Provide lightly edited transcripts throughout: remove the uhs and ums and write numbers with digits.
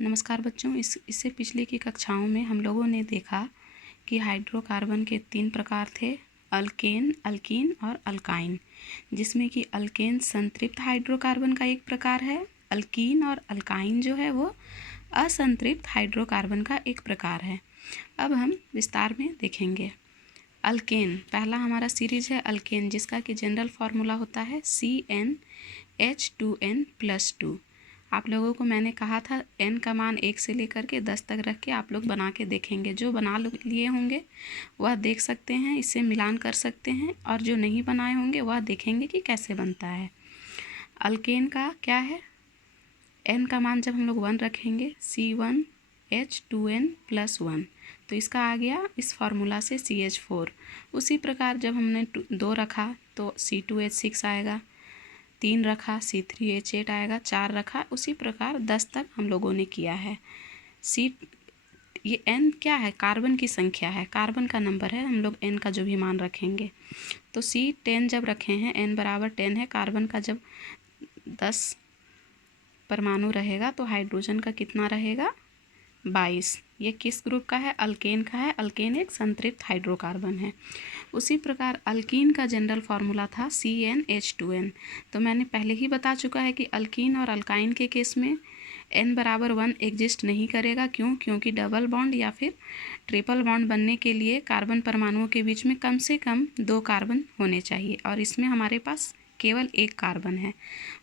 नमस्कार बच्चों। इससे पिछले की कक्षाओं में हम लोगों ने देखा कि हाइड्रोकार्बन के 3 प्रकार थे, अल्केन, अल्कीन और अल्काइन, जिसमें कि अल्केन संतृप्त हाइड्रोकार्बन का एक प्रकार है, अल्कीन और अल्काइन जो है वो असंतृप्त हाइड्रोकार्बन का एक प्रकार है। अब हम विस्तार में देखेंगे। अल्केन, पहला हमारा सीरीज है अल्केन, जिसका कि जनरल फार्मूला होता है CnH2n+2। आप लोगों को मैंने कहा था n का मान 1 से लेकर के 10 तक रख के आप लोग बना के देखेंगे। जो बना लिए होंगे वह देख सकते हैं, इससे मिलान कर सकते हैं, और जो नहीं बनाए होंगे वह देखेंगे कि कैसे बनता है। अल्केन का क्या है, n का मान जब हम लोग 1 रखेंगे C1H2n+1, तो इसका आ गया इस फार्मूला से CH4। उसी प्रकार जब हमने 2 रखा तो C2H6 आएगा, 3 रखा C3H8 आएगा, 4 रखा, उसी प्रकार 10 तक हम लोगों ने किया है। ये n क्या है, कार्बन की संख्या है, कार्बन का नंबर है, हम लोग n का जो भी मान रखेंगे। तो C10 जब रखे हैं, n बराबर 10 है, कार्बन का जब 10 परमाणु रहेगा तो हाइड्रोजन का कितना रहेगा, 22। ये किस ग्रुप का है, अल्केन का है। अल्केन एक संतृप्त हाइड्रोकार्बन है। उसी प्रकार अल्कीन का जनरल फार्मूला था CnH2n। तो मैंने पहले ही बता चुका है कि अल्कीन और अल्काइन के केस में n बराबर 1 एग्जिस्ट नहीं करेगा। क्योंकि डबल बॉन्ड या फिर ट्रिपल बॉन्ड बनने के लिए कार्बन परमाणुओं के बीच में कम से कम 2 कार्बन होने चाहिए, और इसमें हमारे पास केवल 1 कार्बन है,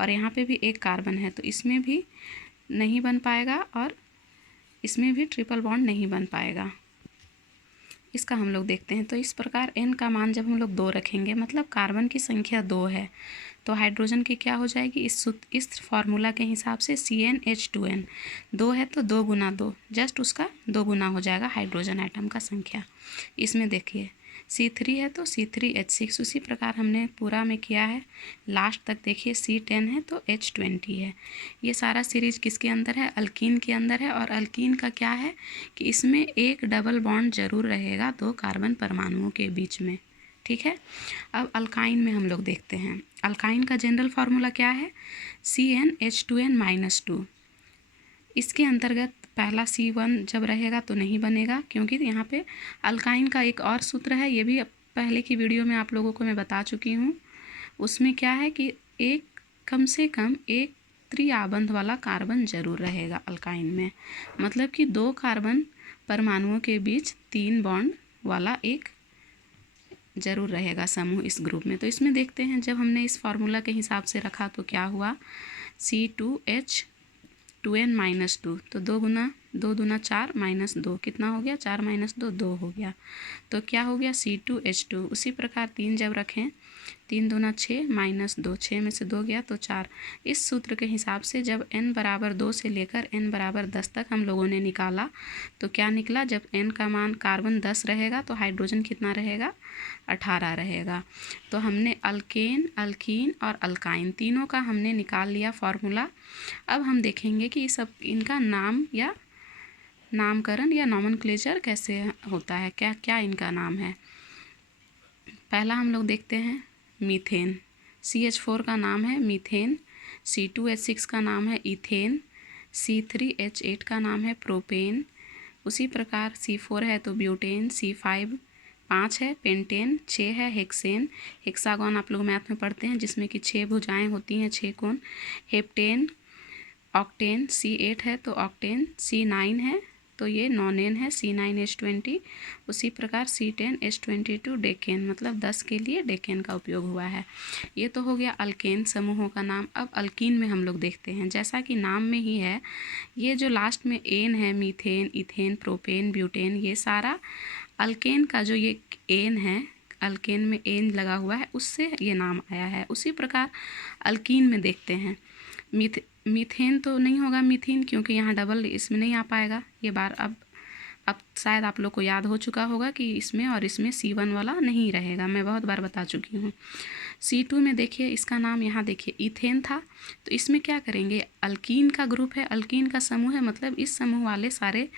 और यहाँ पे भी 1 कार्बन है, तो इसमें भी नहीं बन पाएगा और इसमें भी ट्रिपल बॉन्ड नहीं बन पाएगा। इसका हम लोग देखते हैं। तो इस प्रकार n का मान जब हम लोग 2 रखेंगे, मतलब कार्बन की संख्या 2 है, तो हाइड्रोजन की क्या हो जाएगी, इस फार्मूला के हिसाब से CnH2n 2 है तो 2 गुना 2, जस्ट उसका 2 गुना हो जाएगा हाइड्रोजन आइटम का संख्या। इसमें देखिए C3 है तो C3H6, उसी प्रकार हमने पूरा में किया है। लास्ट तक देखिए C10 है तो H20 है। ये सारा सीरीज किसके अंदर है, अल्कीन के अंदर है। और अल्कीन का क्या है कि इसमें एक डबल बॉन्ड जरूर रहेगा 2 कार्बन परमाणुओं के बीच में, ठीक है। अब अल्काइन में हम लोग देखते हैं। अल्काइन का जनरल फार्मूला क्या है, CnH2n-2। इसके अंतर्गत पहला C1 जब रहेगा तो नहीं बनेगा, क्योंकि यहाँ पे अल्काइन का एक और सूत्र है, ये भी पहले की वीडियो में आप लोगों को मैं बता चुकी हूँ। उसमें क्या है कि कम से कम एक त्रिआबंध वाला कार्बन जरूर रहेगा अल्काइन में, मतलब कि 2 कार्बन परमाणुओं के बीच 3 बॉन्ड वाला एक जरूर रहेगा समूह इस ग्रुप में। तो इसमें देखते हैं, जब हमने इस फार्मूला के हिसाब से रखा तो क्या हुआ, C2H2n-2, तो 2 गुना 2 दूना 4 माइनस 2 कितना हो गया, 4 माइनस 2 2 हो गया, तो क्या हो गया C2H2। उसी प्रकार 3 जब रखें, 3 दूना 6 माइनस 2, 6 में से 2 गया तो 4। इस सूत्र के हिसाब से जब n बराबर 2 से लेकर n बराबर 10 तक हम लोगों ने निकाला तो क्या निकला, जब n का मान कार्बन 10 रहेगा तो हाइड्रोजन कितना रहेगा, 18 रहेगा। तो हमने अल्केन, अल्कीन और अल्काइन तीनों का हमने निकाल लिया फार्मूला। अब हम देखेंगे कि सब इनका नाम या नामकरण या नॉमेनक्लेचर कैसे होता है, क्या क्या इनका नाम है। पहला हम लोग देखते हैं मीथेन। CH4 का नाम है मीथेन, C2H6 का नाम है इथेन, C3H8 का नाम है प्रोपेन। उसी प्रकार C4 है तो ब्यूटेन, C5 5 है पेंटेन, 6 है हेक्सेन। हेक्सागोन आप लोग मैथ में पढ़ते हैं, जिसमें कि 6 भुजाएं होती हैं, 6 कोण। हेप्टेन, ऑक्टेन, C8 है तो ऑक्टेन, C9 है तो ये नॉनेन है, C9H20। उसी प्रकार C10H22 डेकेन, मतलब 10 के लिए डेकेन का उपयोग हुआ है। ये तो हो गया अल्केन समूहों का नाम। अब अल्कीन में हम लोग देखते हैं, जैसा कि नाम में ही है, ये जो लास्ट में एन है, मीथेन, इथेन, प्रोपेन, ब्यूटेन, ये सारा अल्केन का जो ये एन है, अल्केन में एन लगा हुआ है, उससे ये नाम आया है। उसी प्रकार अल्कीन में देखते हैं, मीथेन तो नहीं होगा मीथीन, क्योंकि यहाँ डबल इसमें नहीं आ पाएगा। ये बार अब शायद आप लोग को याद हो चुका होगा कि इसमें और इसमें C1 वाला नहीं रहेगा, मैं बहुत बार बता चुकी हूँ। C2 में देखिए, इसका नाम यहाँ देखिए इथेन था, तो इसमें क्या करेंगे, अल्कीन का ग्रुप है, अल्कीन का समूह है, मतलब इस समूह वाले सारे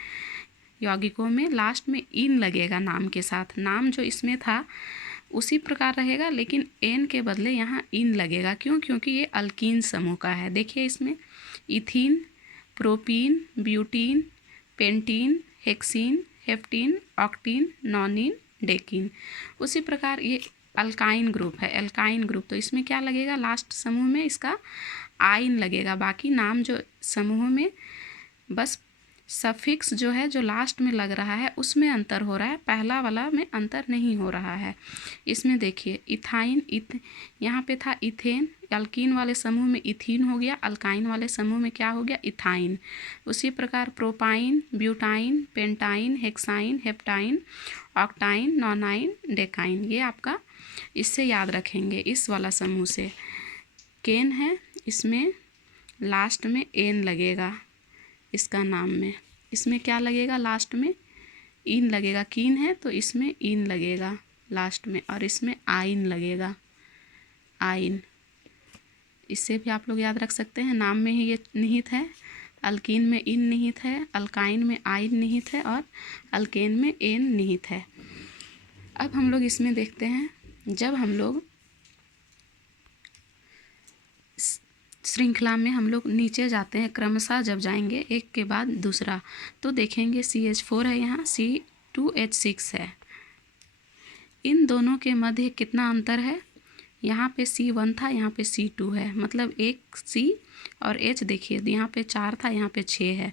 यौगिकों में लास्ट में इन लगेगा नाम के साथ। नाम जो इसमें था उसी प्रकार रहेगा, लेकिन एन के बदले यहाँ इन लगेगा। क्योंकि ये अल्कीन समूह का है। देखिए इसमें ethene, propene, butene, pentene, hexene, heptene, octene, nonene, decene. उसी प्रकार ये अल्काइन ग्रुप है, एल्काइन ग्रुप, तो इसमें क्या लगेगा, लास्ट समूह में इसका आइन लगेगा। बाकी नाम जो समूह में बस सफिक्स जो है जो लास्ट में लग रहा है उसमें अंतर हो रहा है, पहला वाला में अंतर नहीं हो रहा है। इसमें देखिए इथाइन, यहाँ पे था इथेन, अल्कीन वाले समूह में इथीन हो गया, अल्काइन वाले समूह में क्या हो गया, इथाइन। उसी प्रकार propyne, butyne, pentyne, hexyne, heptyne, ऑक्टाइन, नॉनाइन, डेकाइन, ये आपका इससे याद रखेंगे। इस वाला समूह से केन है, इसमें लास्ट में एन लगेगा इसका नाम में, इसमें क्या लगेगा लास्ट में, इन लगेगा। कीन है तो इसमें इन लगेगा लास्ट में, और इसमें आइन लगेगा, आइन। इससे भी आप लोग याद रख सकते हैं, नाम में ही ये निहित है, अल्कीन में इन निहित है, अल्काइन में आइन निहित है, और अल्केन में एन निहित है। अब हम लोग इसमें देखते हैं, जब हम लोग श्रृंखला में हम लोग नीचे जाते हैं, क्रमशः जब जाएंगे एक के बाद दूसरा, तो देखेंगे CH4 है, यहाँ C2H6 है। इन दोनों के मध्य कितना अंतर है, यहाँ पे C1 था, यहाँ पे C2 है, मतलब एक C और H देखिए, यहाँ पे 4 था, यहाँ पे 6 है,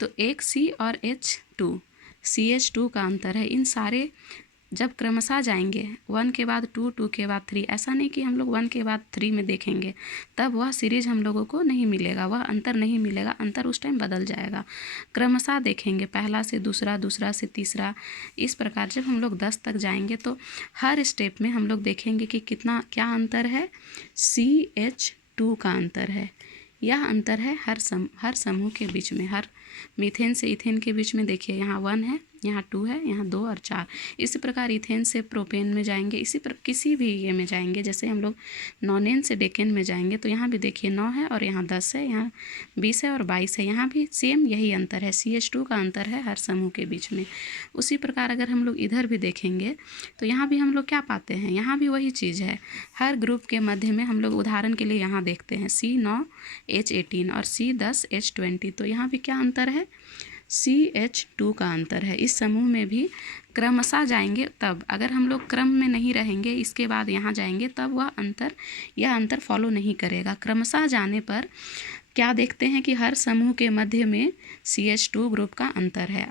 तो एक C और H2, CH2 का अंतर है। इन सारे जब क्रमशः जाएंगे 1 के बाद 2, 2 के बाद 3, ऐसा नहीं कि हम लोग 1 के बाद 3 में देखेंगे, तब वह सीरीज हम लोगों को नहीं मिलेगा, वह अंतर नहीं मिलेगा, अंतर उस टाइम बदल जाएगा। क्रमशः देखेंगे, पहला से दूसरा, दूसरा से तीसरा, इस प्रकार जब हम लोग 10 तक जाएंगे तो हर स्टेप में हम लोग देखेंगे कि कितना क्या अंतर है, CH2 का अंतर है। यह अंतर है हर समूह के बीच में, हर मीथेन से इथेन के बीच में। देखिए यहाँ 1 है, यहाँ 2 है, यहाँ 2 और 4। इसी प्रकार इथेन से प्रोपेन में जाएंगे, इसी पर किसी भी ये में जाएंगे, जैसे हम लोग नॉनेन से डेकेन में जाएंगे तो यहाँ भी देखिए 9 है और यहाँ 10 है, यहाँ 20 है और 22 है, यहाँ भी सेम यही अंतर है, CH2 का अंतर है हर समूह के बीच में। उसी प्रकार अगर हम लोग इधर भी देखेंगे तो यहाँ भी हम लोग क्या पाते हैं, यहाँ भी वही चीज़ है, हर ग्रुप के मध्य में हम लोग उदाहरण के लिए यहाँ देखते हैं C9H18 और C10H20, तो यहाँ भी क्या अंतर है, CH2 का अंतर है। इस समूह में भी क्रमशः जाएंगे तब, अगर हम लोग क्रम में नहीं रहेंगे इसके बाद यहाँ जाएंगे तब यह अंतर फॉलो नहीं करेगा। क्रमशः जाने पर क्या देखते हैं कि हर समूह के मध्य में CH2 ग्रुप का अंतर है।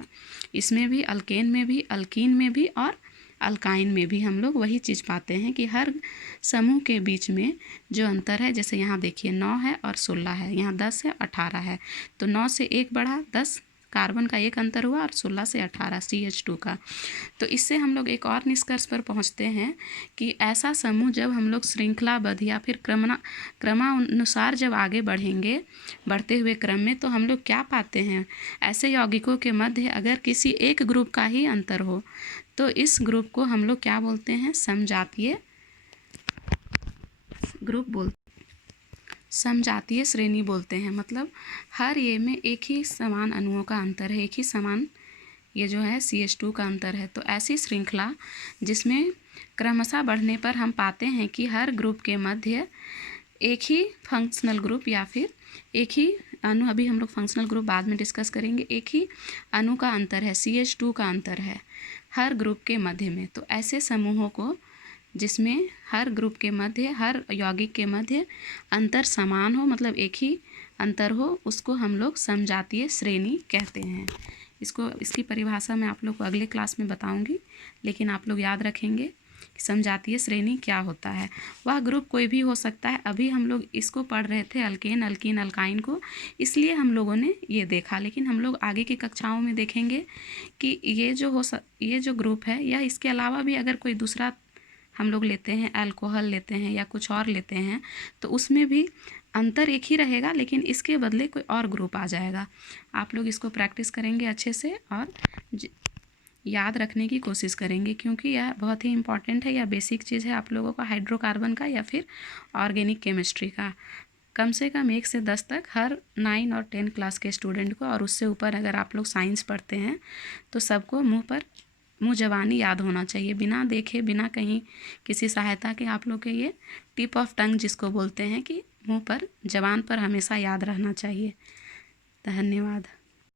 इसमें भी अल्केन में भी, अल्कीन में भी और अल्काइन में भी हम लोग वही चीज़ पाते हैं कि हर समूह के बीच में जो अंतर है, जैसे यहाँ देखिए 9 है और 16 है, यहाँ 10 है 18 है, तो 9 से 1 बढ़ा 10, कार्बन का एक अंतर हुआ, और 16 से 18 CH2 का। तो इससे हम लोग एक और निष्कर्ष पर पहुंचते हैं कि ऐसा समूह जब हम लोग श्रृंखलाबद्ध या फिर क्रमानुसार जब आगे बढ़ेंगे, बढ़ते हुए क्रम में, तो हम लोग क्या पाते हैं, ऐसे यौगिकों के मध्य अगर किसी एक ग्रुप का ही अंतर हो तो इस ग्रुप को हम लोग क्या बोलते हैं, समजातीय ग्रुप समजातीय श्रेणी बोलते हैं। मतलब हर ये में एक ही समान अणुओं का अंतर है, एक ही समान ये जो है CH2 का अंतर है। तो ऐसी श्रृंखला जिसमें क्रमशः बढ़ने पर हम पाते हैं कि हर ग्रुप के मध्य एक ही फंक्शनल ग्रुप या फिर एक ही अणु, अभी हम लोग फंक्शनल ग्रुप बाद में डिस्कस करेंगे, एक ही अणु का अंतर है, CH2 का अंतर है हर ग्रुप के मध्य में। तो ऐसे समूहों को जिसमें हर ग्रुप के मध्य, हर यौगिक के मध्य अंतर समान हो, मतलब एक ही अंतर हो, उसको हम लोग समजातीय श्रेणी कहते हैं। इसकी परिभाषा मैं आप लोग को अगले क्लास में बताऊंगी, लेकिन आप लोग याद रखेंगे कि समजातीय श्रेणी क्या होता है। वह ग्रुप कोई भी हो सकता है। अभी हम लोग इसको पढ़ रहे थे अल्केन, अल्कीन, अल्काइन को, इसलिए हम लोगों ने ये देखा, लेकिन हम लोग आगे की कक्षाओं में देखेंगे कि ये जो ग्रुप है या इसके अलावा भी अगर कोई दूसरा हम लोग लेते हैं, अल्कोहल लेते हैं या कुछ और लेते हैं, तो उसमें भी अंतर एक ही रहेगा, लेकिन इसके बदले कोई और ग्रुप आ जाएगा। आप लोग इसको प्रैक्टिस करेंगे अच्छे से और याद रखने की कोशिश करेंगे, क्योंकि यह बहुत ही इम्पॉर्टेंट है, यह बेसिक चीज़ है आप लोगों का हाइड्रोकार्बन का या फिर ऑर्गेनिक केमिस्ट्री का। कम से कम 1 से 10 तक हर 9 और 10 क्लास के स्टूडेंट को, और उससे ऊपर अगर आप लोग साइंस पढ़ते हैं तो सबको मुँह ज़बानी याद होना चाहिए, बिना देखे, बिना कहीं किसी सहायता के। आप लोग के ये टिप ऑफ टंग जिसको बोलते हैं कि मुंह पर, ज़बान पर हमेशा याद रहना चाहिए। धन्यवाद।